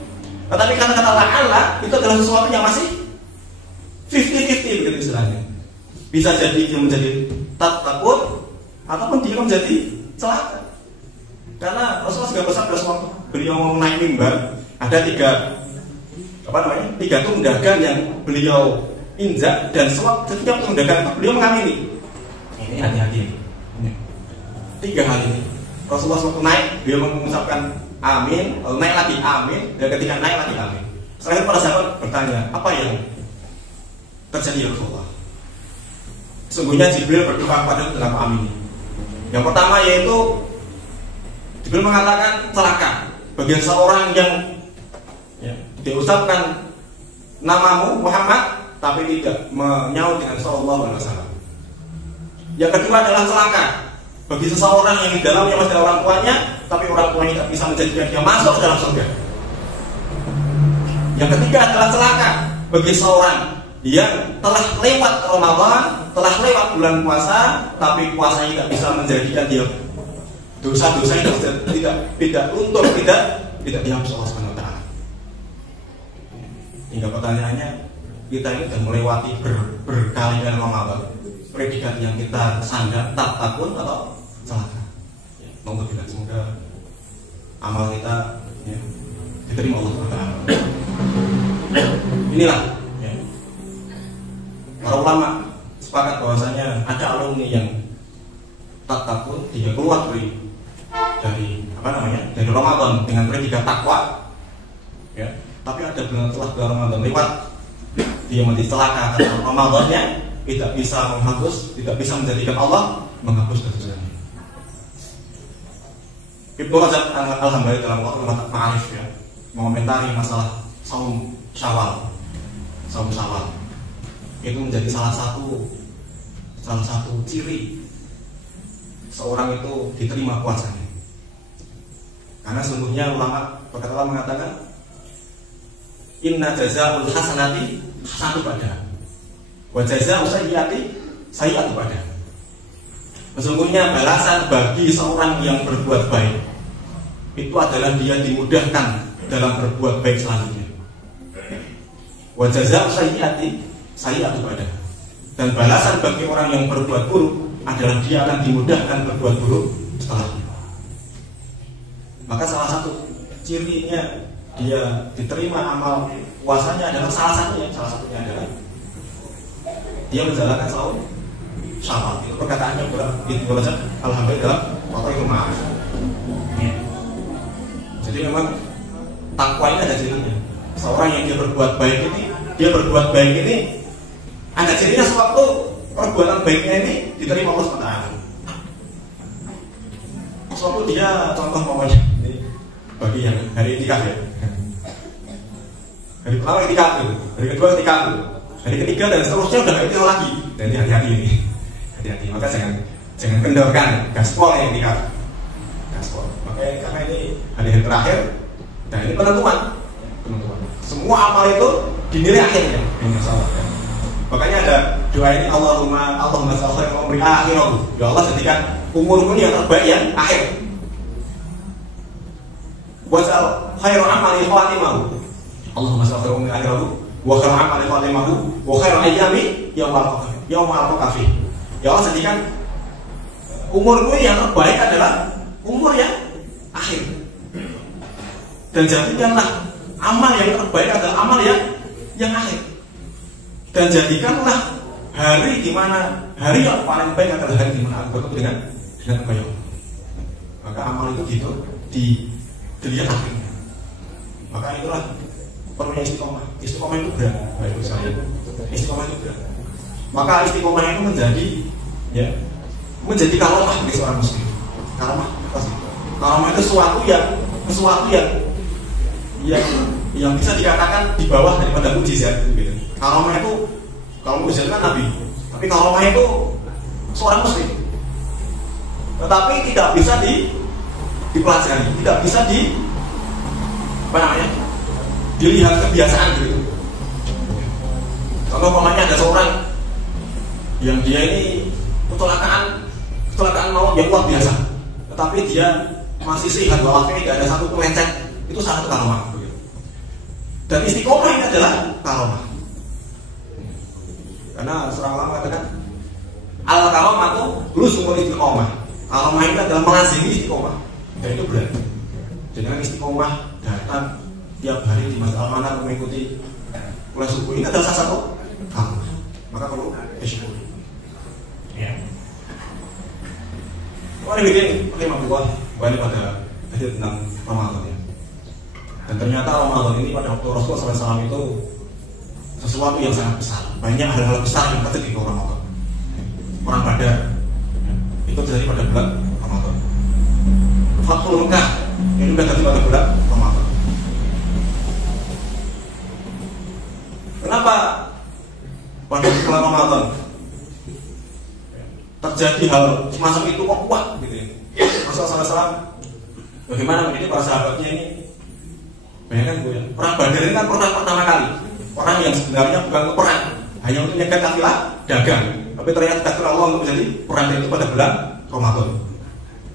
Tetapi kata-kata la'alla itu adalah sesuatu yang masih 50-50 begitu istilahnya. Bisa jadi dia menjadi tattaqun ataupun dia menjadi celaka. Karena Rasulullah juga bersabda sewaktu beliau mau naik mimbar, ada tiga tundagan yang beliau injak, dan setiap tundagan itu beliau mengamini. Ini hati-hati. 3 hal ini. Rasulullah waktu naik, beliau mengucapkan amin, lalu naik lagi amin, dan ketika naik lagi amin. Setelah itu para sahabat bertanya, apa yang terjadi ya Rasulullah? Sungguhnya Jibril berdoa pada dalam amin. Yang pertama yaitu Jibril mengatakan celaka bagi seorang yang diucapkan namamu Muhammad tapi tidak menyaut dengan sallallahu alaihi wasallam. Yang kedua adalah celaka bagi seseorang yang di dalamnya masih ada orang tuanya, tapi orang tuanya tidak bisa menjadikan dia masuk ke dalam surga. Yang ketiga adalah celaka bagi seorang yang telah lewat Ramadan, telah lewat bulan puasa, tapi puasanya tidak bisa menjadikan dia dosa-dosanya tidak luntur, tidak dihapus Allah Subhanahu wa taala. Hingga pertanyaannya, kita ini sudah melewati berkali-kali Ramadan. Predikat yang kita sanggah tattaqun atau celaka. Semoga amal kita diterima Allah Subhanahu wa taala. Inilah para ulama sepakat bahwasanya ada alumni yang tattaqun, dia keluar dari Ramadan dengan predikat takwa, ya. Tapi ada setelah Ramadan lewat, dia menjadi celaka karena Ramadannya tidak bisa menghapus, tidak bisa menjadikan Allah menghapus dosanya. Ibnu Rajab Al-Hambali dalam Waqtul Ma'arif ya, mengomentari masalah saum Syawal itu menjadi salah satu ciri seorang itu diterima puasanya. Karena sungguhnya ulama berkata mengatakan inna jazaa'ul hasanati hasanatu ba'da wa jazaa'u sayyi'ati sayyi'atu ba'da. Sesungguhnya balasan bagi seorang yang berbuat baik itu adalah dia dimudahkan dalam berbuat baik selanjutnya. Wa jazaa'u sayyi'ati sayyi'atu ba'da. Dan balasan bagi orang yang berbuat buruk adalah dia akan dimudahkan berbuat buruk setelahnya. Maka salah satu cirinya dia diterima amal puasanya adalah salah satunya adalah dia menjalankan saum Syawal. Itu perkataannya Ibnu Rajab Al-Hambali dalam Waqtul Ma'arif. Jadi memang takwa ini ada cirinya. Seorang yang dia berbuat baik ini ada cirinya sewaktu perbuatan baiknya ini diterima Allah SWT. Sewaktu dia contoh mamanya ini bagi yang hari itikaf ya. Hari pertama itikaf itu, hari kedua itikaf itu, hari ketiga dan seterusnya udah nggak itikaf lagi. Jadi hati-hati ini, hati-hati. Maka jangan kendorkan gaspol yang itikaf, gaspol. Makanya karena ini hari terakhir dan ini penentuan. Semua amal itu dinilai akhirnya. Makanya ada doa ini Allahumma sallallahu alaihi akhirahu. Ya Allah jadikan umurku yang terbaik yang akhir. Wasal khairu amali khatimahu. Allahumma sallallahu alaihi akhirahu wa khairu amali khatimahu wa khairu ayyami yaumal qafi. Ya Allah jadikan umurku yang terbaik adalah umur yang akhir. Dan jadikanlah amal yang terbaik adalah amal yang akhir. Dan jadikanlah hari di mana hari yang paling baik adalah hari di mana aku bertemu dengan engkau. Maka amal itu gitu dilihat akhirnya. Maka itulah perlunya istiqomah. Istiqomah itu berat, baik sekali. Istiqomah itu berat. Maka istiqomah itu menjadi karomah bagi seorang muslim. Karomah apa sih? Karomah itu sesuatu yang bisa dikatakan di bawah daripada mukjizat gitu. Karomah itu, kalau mukjizat kan nabi, tapi karomah itu seorang muslim. Tetapi tidak bisa dipelajari, tidak bisa dilihat kebiasaan gitu. Contoh umpamanya ada seorang yang dia ini kecelakaan maut yang luar biasa, tetapi dia masih sehat walafiat, tidak ada satu kelecet, itu satu karomah. Dan istiqomah ini adalah karomah. Karena seorang ulama katakan al-karomah itu luzumul istiqomah. Karomah ini adalah melazimi istiqomah. Dan itu berat. Jangan istiqomah datang tiap hari di masjid Al-Manar mengikuti mulai subuh, ini adalah salah satu karomah. Maka perlu istiqomah. Ya. Mari bikin rahimahullah kembali pada hadis tentang Ramadan ya. Dan ternyata Ramadan ini pada waktu Rasulullah SAW itu sesuatu yang sangat besar. Banyak hal-hal besar yang terjadi di Ramadan. Perang Badar itu terjadi pada bulan Ramadan. Fathul Mekah itu juga terjadi pada bulan Ramadan. Kenapa pada bulan Ramadan terjadi hal semacam itu kok kuat gitu ya? Rasulullah SAW bagaimana menjadi para sahabatnya ini? Bayangkan gue ya, perang Badar ini kan pertama kali orang yang sebenarnya bukan perang, hanya untuk nyegat kafilah dagang, tapi ternyata takdir Allah untuk menjadi perang itu pada bulan Ramadan.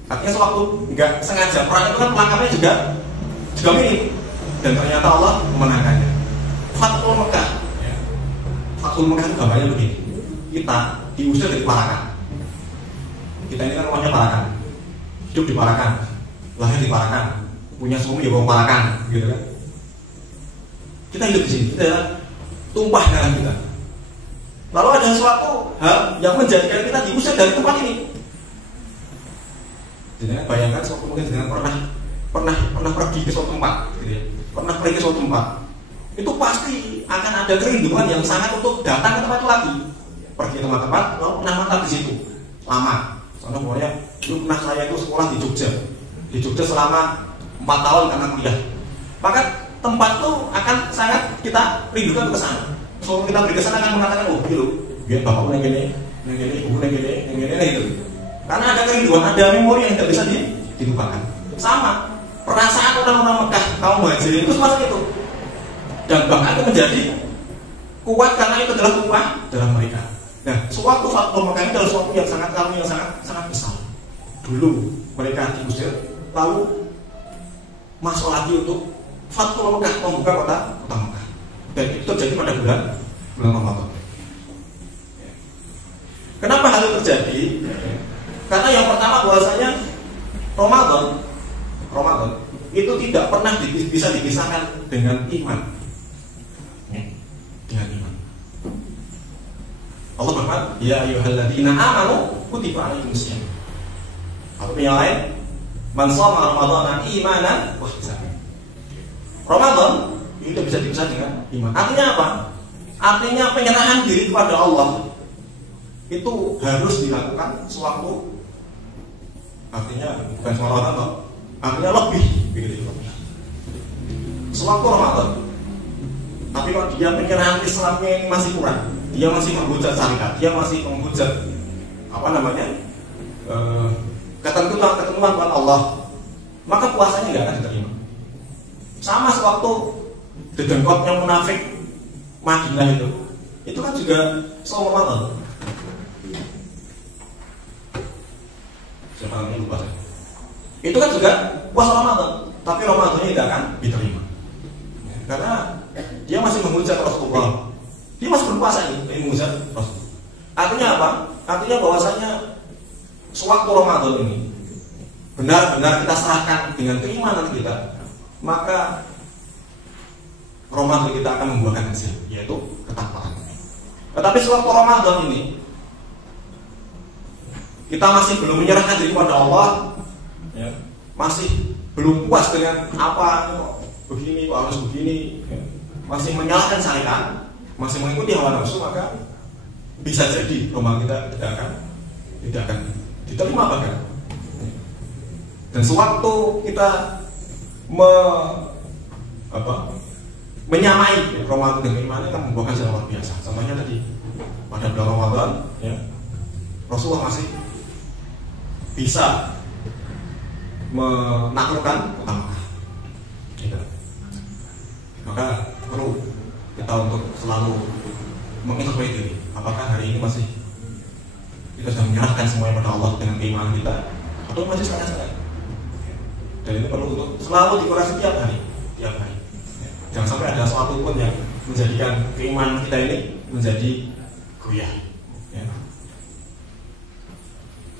Artinya sewaktu nggak sengaja perang itu kan pelanggarannya juga minim, dan ternyata Allah memenangkannya. Fathul Mekah, ya. Fathul Mekah itu gambarnya begini: kita diusir dari Parakan. Kita ini kan rumahnya Parakan, hidup di Parakan, lahir di Parakan, punya suami di bawah Parakan, gitu kan? Kita hidup di sini, kita tumpah darah kita. Lalu ada sesuatu hal yang menjadikan kita diusir dari tempat ini. Jadi bayangkan suatu mungkin dengan pernah pergi ke suatu tempat, gitu ya. Pernah pergi ke suatu tempat, itu pasti akan ada kerinduan yang sangat untuk datang ke tempat itu lagi. Pergi ke tempat-tempat, lalu pernah mantap di situ lama. Soalnya pokoknya dulu pernah saya itu sekolah di Jogja selama 4 tahun karena kuliah. Maka tempat itu akan sangat kita rindukan ke sana. So kita pergi ke sana akan mengatakan, oh gitu, biar bapakku yang gini, ibu yang gini, gitu. Karena ada kerinduan, ada memori yang tidak bisa dilupakan. Sama perasaan orang-orang Mekah kaum Muhajirin itu semacam itu. Dan bahkan itu menjadi kuat karena itu adalah kuat dalam mereka. Nah, suatu Fathul Mekah ini adalah suatu yang sangat besar. Dulu mereka diusir, lalu masuk lagi untuk Fathul Mekah, membuka kota Mekah. Dan itu terjadi pada bulan Ramadan. Kenapa hal itu terjadi? Karena yang pertama bahwasanya Ramadan itu tidak pernah bisa dipisahkan dengan iman. Dengan iman. Allah berfirman, ya ayyuhalladzina amanu kutiba alaikumus syiyam. Atau yang lain, man shoma ramadhana imanan wa ihtisaban. Ramadan itu bisa dipisah dengan iman. Artinya apa? Artinya penyerahan diri kepada Allah itu harus dilakukan sewaktu. Artinya bukan cuma Ramadan, artinya lebih begitu. Sewaktu Ramadan. Tapi kalau dia penyerahan Islamnya ini masih kurang, dia masih menghujat syariat, dia masih menghujat ketentuan Tuhan Allah, maka puasanya nggak akan diterima. Sama sewaktu dedengkotnya munafik Madinah itu kan juga saum Ramadan. Siapa namanya lupa saya. Itu kan juga puasa Ramadan, tapi Ramadannya tidak akan diterima. Karena dia masih menghujat Rasulullah. Dia masih berpuasa ini menghujat Rasulullah. Artinya apa? Artinya bahwasanya sewaktu Ramadan ini benar-benar kita serahkan dengan keimanan kita, maka Ramadan kita akan membuahkan hasil, yaitu ketakwaan. Tetapi sewaktu Ramadan ini kita masih belum menyerahkan diri kepada Allah, ya, masih belum puas dengan apa begini, kok harus begini, ya, masih menyalahkan syariat, masih mengikuti hawa nafsu, maka bisa jadi Ramadan kita tidak akan diterima bahkan. Dan sewaktu kita menyamai Ramadan dengan imannya akan membuahkan hasil luar biasa. Contohnya tadi pada bulan Ramadan, ya, Rasulullah masih bisa menaklukkan kota Makkah. Gitu. Maka perlu kita untuk selalu mengintrospeksi diri. Apakah hari ini masih kita sudah menyerahkan semuanya pada Allah dengan keimanan kita, atau masih setengah-setengah? Dan itu perlu untuk selalu dikoreksi tiap hari. Jangan sampai ada sesuatu pun yang menjadikan keimanan kita ini menjadi goyah. Ya.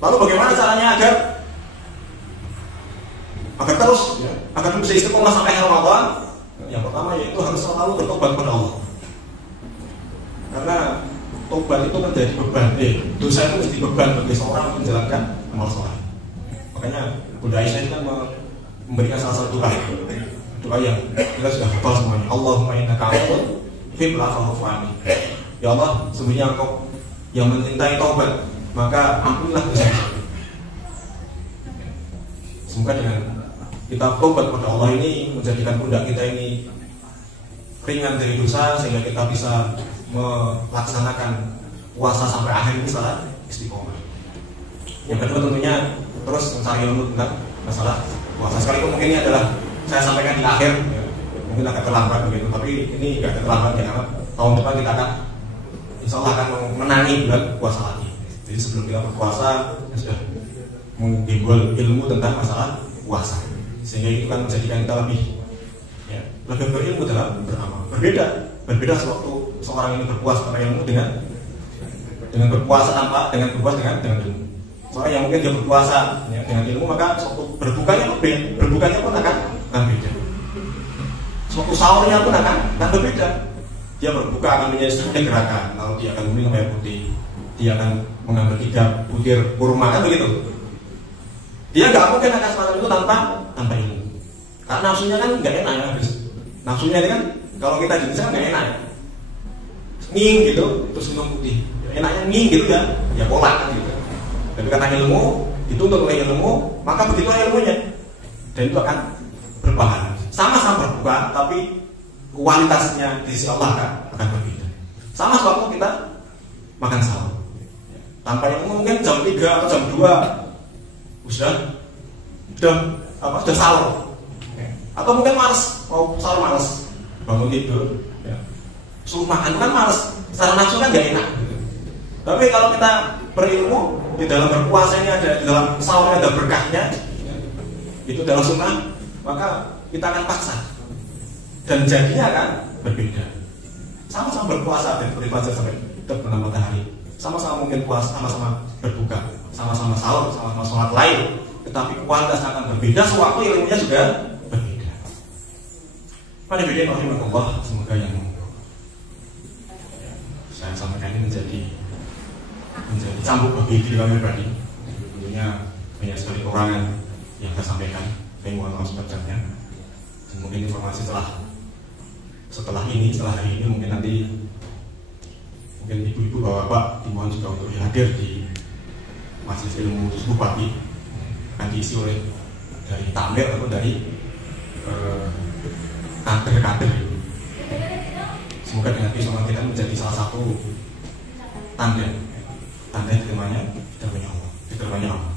Lalu bagaimana caranya agar terus, ya, agar bisa istiqomah sampai Ramadan? Yang pertama yaitu harus selalu bertobat kepada Allah. Karena tobat itu menjadi beban, dosa itu menjadi beban bagi seorang menjalankan amal soleh. Makanya Bunda Aisyah kan memberikan salah satu doa yang kita sudah hafal semuanya. Allahumma innaka afuwwun tuhibbul afwa fa'fu anni. Ya Allah, sebenarnya Engkau yang mencintai taubat, maka ampunilah dosa. Semoga dengan kita taubat kepada Allah ini menjadikan pundak kita ini ringan dari dosa, sehingga kita bisa melaksanakan puasa sampai akhir ini salat istiqomah. Yang kedua tentunya terus mencari ilmu tentang masalah puasa. Sekalipun mungkin ini adalah saya sampaikan di akhir, ya, mungkin agak terlambat begitu, tapi ini agak terlambat ya, karena tahun depan kita akan insya Allah akan menangi bulan puasa lagi. Jadi sebelum kita berpuasa ya sudah mengimbul ilmu tentang masalah puasa, sehingga itu kan menjadikan kita lebih berilmu dalam beramal. Berbeda sewaktu seorang ini berpuasa tanpa ilmu dengan berpuasa dengan ilmu. Soalnya yang mungkin dia berpuasa ya, dengan ilmu, maka sewaktu berbukanya pun akan beda. Sewaktu sahurnya pun akan berbeda. Dia berbuka akan menyesuaikan gerakan, lalu dia akan minum air putih, dia akan mengambil 3 butir kurma, kan begitu. Dia nggak mungkin akan semacam itu tanpa ilmu. Karena nafsunya kan nggak enak ya, habis. Nafsunya ini kan kalau kita di Indonesia nggak enak ya. Nging gitu, terus minum putih. Enaknya nging gitu ya kolak kan gitu. Tapi karena ilmu, dituntut oleh ilmu, maka begitu ilmunya. Dan itu akan berpahala. Sama-sama berbuka, tapi kualitasnya di sisi Allah akan berbeda. Sama sewaktu kita makan sahur. Tanpa ilmu mungkin jam 3 atau jam 2 sudah sahur. Atau mungkin males, mau sahur males, bangun tidur, ya. Suruh makan kan males, secara nafsu kan gak enak gitu. Tapi kalau kita berilmu, di dalam berpuasa ini ada, di dalam sahurnya ada berkahnya, ya. Itu dalam sunnah, maka kita akan paksa. Dan jadinya akan berbeda. Sama-sama berpuasa dari fajar sampai terbenam matahari. Sama-sama mungkin puasa, sama-sama berbuka, sama-sama sahur, sama-sama sholat lain. Tetapi kualitas akan berbeda, sewaktu ilmunya juga berbeda. Pada video rahimahullah, semoga yang saya sampaikan ini menjadi cambuk bagi diri kami pribadi. Tentunya banyak sekali kekurangan yang saya sampaikan. Saya mohon maaf sebabnya. Dan mungkin informasi setelah hari ini mungkin nanti ibu-ibu bapak-bapak dimohon juga untuk hadir di majelis ilmu subuh pagi, akan diisi oleh dari tamir atau dari kader-kader. Semoga dengan keistimewaan kita menjadi salah satu tanda diterimanya Allah.